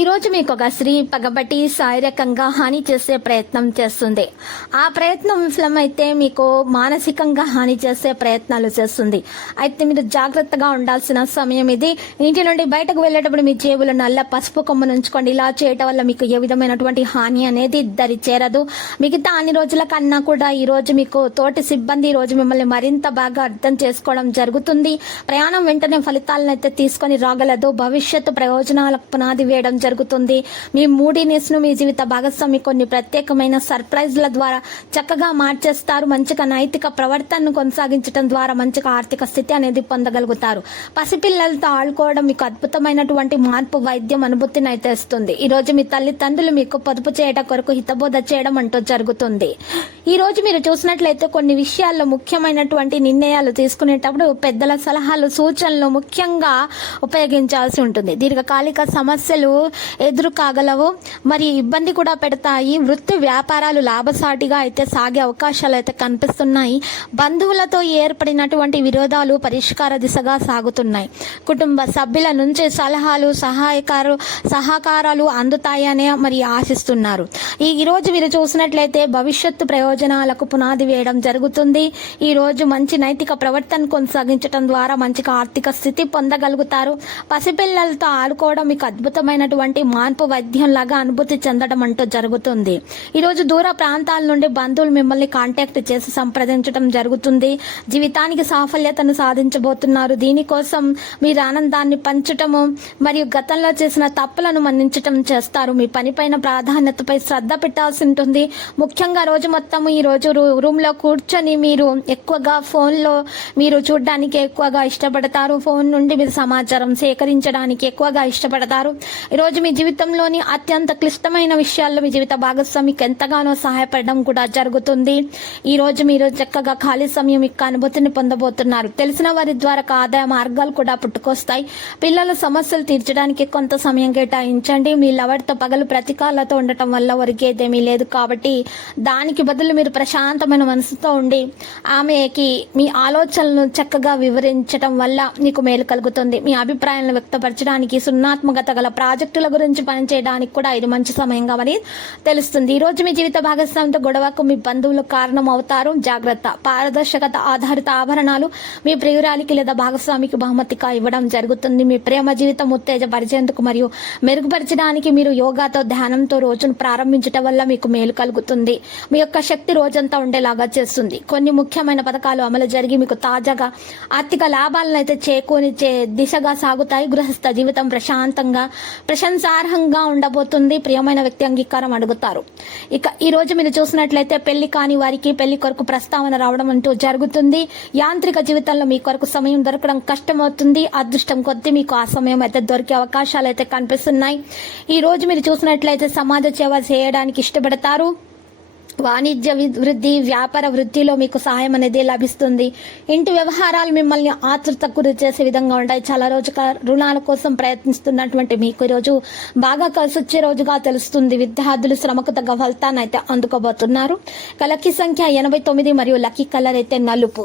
ఈ రోజు మీకు ఒక స్త్రీ పగబట్టి శారీరకంగా హాని చేసే ప్రయత్నం చేస్తుంది. ఆ ప్రయత్నం విఫలమైతే మీకు మానసికంగా హాని చేసే ప్రయత్నాలు చేస్తుంది. అయితే మీరు జాగ్రత్తగా ఉండాల్సిన సమయం ఇది. ఇంటి నుండి బయటకు వెళ్ళేటప్పుడు మీ జేబులో నల్ల పసుపు కొమ్మను ఉంచుకోండి ఇలా చేయటం వల్ల మీకు ఏ విధమైనటువంటి హాని అనేది దరి చేరదు. మిగతా అన్ని రోజుల కన్నా కూడా ఈ రోజు మీకు తోటి సిబ్బంది ఈ రోజు మిమ్మల్ని మరింత బాగా అర్థం చేసుకోవడం జరుగుతుంది. ప్రయాణం వెంటనే ఫలితాలను అయితే తీసుకొని రాగలదు. భవిష్యత్తు ప్రయోజనాల పునాది వేయడం జరుగుతుంది. మీ మూడీనెస్ను మీ జీవిత భాగస్వామి కొన్ని ప్రత్యేకమైన సర్ప్రైజ్ల ద్వారా చక్కగా మార్చేస్తారు. మంచిగా నైతిక ప్రవర్తనను కొనసాగించడం ద్వారా మంచిగా ఆర్థిక స్థితి అనేది పొందగలుగుతారు. పసిపిల్లలతో ఆడుకోవడం మీకు అద్భుతమైనటువంటి మార్పు వైద్యం అనుభూతిని అయితే ఇస్తుంది. ఈ రోజు మీ తల్లిదండ్రులు మీకు పొదుపు చేయడం కొరకు హితబోధ చేయడం అంటూ జరుగుతుంది. ఈ రోజు మీరు చూసినట్లయితే కొన్ని విషయాల్లో ముఖ్యమైనటువంటి నిర్ణయాలు తీసుకునేటప్పుడు పెద్దల సలహాలు సూచనలు ముఖ్యంగా ఉపయోగించాల్సి ఉంటుంది. దీర్ఘకాలిక సమస్యలు ఎదురు కాగలవు. మరి ఇబ్బంది కూడా పెడతాయి. వృత్తి వ్యాపారాలు లాభసాటిగా అయితే సాగే అవకాశాలు అయితే కనిపిస్తున్నాయి. బంధువులతో ఏర్పడినటువంటి విరోధాలు పరిష్కార దిశగా సాగుతున్నాయి. కుటుంబ సభ్యుల నుంచి సలహాలు సహాయకారు సహకారాలు అందుతాయనే మరి ఆశిస్తున్నారు. ఈ ఈరోజు రోజు మీరు చూసినట్లయితే భవిష్యత్తు ప్రయోజనాలకు పునాది వేయడం జరుగుతుంది. ఈ రోజు మంచి నైతిక ప్రవర్తన కొనసాగించడం ద్వారా మంచిగా ఆర్థిక స్థితి పొందగలుగుతారు. పసిపిల్లలతో ఆడుకోవడం మీకు అద్భుతమైనటువంటి మార్పు వైద్యం లాగా అనుభూతి చెందడం అంటూ జరుగుతుంది. ఈ రోజు దూర ప్రాంతాల నుండి బంధువులు మిమ్మల్ని కాంటాక్ట్ చేసి సంప్రదించడం జరుగుతుంది. జీవితానికి సాఫల్యతను సాధించబోతున్నారు. దీనికోసం మీరు ఆనందాన్ని పంచటము మరియు గతంలో చేసిన తప్పులను మన్నించటం చేస్తారు. మీ పనిపైన ప్రాధాన్యతపై శ్రద్ధ పెట్టాల్సి ఉంటుంది. ముఖ్యంగా రోజు మొత్తం ఈ రోజు రూ- రూమ్లో కూర్చొని మీరు ఎక్కువగా ఫోన్లో మీరు చూడడానికి ఎక్కువగా ఇష్టపడతారు. ఫోన్ నుండి మీరు సమాచారం సేకరించడానికి ఎక్కువగా ఇష్టపడతారు. ఈ రోజు మీ జీవితంలోని అత్యంత క్లిష్టమైన విషయాల్లో మీ జీవిత భాగస్వామికి ఎంతగానో సహాయపడడం కూడా జరుగుతుంది. ఈ రోజు మీరు చక్కగా ఖాళీ సమయం యొక్క అనుభూతిని పొందబోతున్నారు. తెలిసిన వారి ద్వారా ఆదాయ మార్గాలు కూడా పుట్టుకొస్తాయి. పిల్లల సమస్యలు తీర్చడానికి కొంత సమయం కేటాయించండి. మీ లవర్తో పగలు ప్రతికాలతో ఉండటం వల్ల ఒరిగేదేమీ లేదు కాబట్టి దానికి బదులు మీరు ప్రశాంతమైన మనసుతో ఉండి ఆమెకి మీ ఆలోచనలను చక్కగా వివరించడం వల్ల మీకు మేలు కలుగుతుంది. మీ అభిప్రాయాలను వ్యక్తపరచడానికి సున్నాత్మకత గల ప్రాజెక్ట్ ప్రాజెక్టుల గురించి పనిచేయడానికి కూడా ఇది మంచి సమయంగా కావని తెలుస్తుంది. ఈ రోజు మీ జీవిత భాగస్వామితో గొడవకు మీ బంధువులు కారణం అవుతారు. జాగ్రత్త పారదర్శకత ఆధారిత ఆభరణాలు మీ ప్రియురాలికి లేదా భాగస్వామికి బహుమతిగా ఇవ్వడం జరుగుతుంది. మీ ప్రేమ జీవితం ఉత్తేజపరిచేందుకు మరియు మెరుగుపరచడానికి మీరు యోగాతో ధ్యానంతో రోజును ప్రారంభించడం వల్ల మీకు మేలు కలుగుతుంది. మీ యొక్క శక్తి రోజంతా ఉండేలాగా చేస్తుంది. కొన్ని ముఖ్యమైన పథకాలు అమలు జరిగి మీకు తాజాగా ఆర్థిక లాభాలను అయితే చేకూని చే- దిశగా సాగుతాయి. గృహస్థ జీవితం ప్రశాంతంగా ప్రశంసార్హంగా ఉండబోతుంది. ప్రియమైన వ్యక్తి అంగీకారం అడుగుతారు. ఇక ఈ రోజు మీరు చూసినట్లయితే పెళ్ళి కాని వారికి పెళ్ళి కొరకు ప్రస్తావన రావడం అంటూ జరుగుతుంది. యాంత్రిక జీవితంలో మీ కొరకు సమయం దొరకడం కష్టమవుతుంది. అదృష్టం కొద్దీ మీకు ఆ సమయం అయితే దొరికే అవకాశాలు అయితే కనిపిస్తున్నాయి. ఈ రోజు మీరు చూసినట్లయితే సమాజ సేవ చేయడానికి ఇష్టపడతారు. వాణిజ్య వృద్ధి వ్యాపార వృద్ధిలో మీకు సహాయం అనేది లభిస్తుంది. ఇంటి వ్యవహారాలు మిమ్మల్ని ఆతృతకు గురి చేసే విధంగా ఉంటాయి. చాలా రోజుగా రుణాల కోసం ప్రయత్నిస్తున్నటువంటి మీకు ఈరోజు రోజు బాగా కలిసి వచ్చే రోజుగా తెలుస్తుంది. విద్యార్థులు శ్రమకు తగ్గ ఫలితాన్ని అయితే అందుకోబోతున్నారు. ఇక లక్కీ సంఖ్య ఎనభై తొమ్మిది మరియు లక్కీ కలర్ అయితే నలుపు.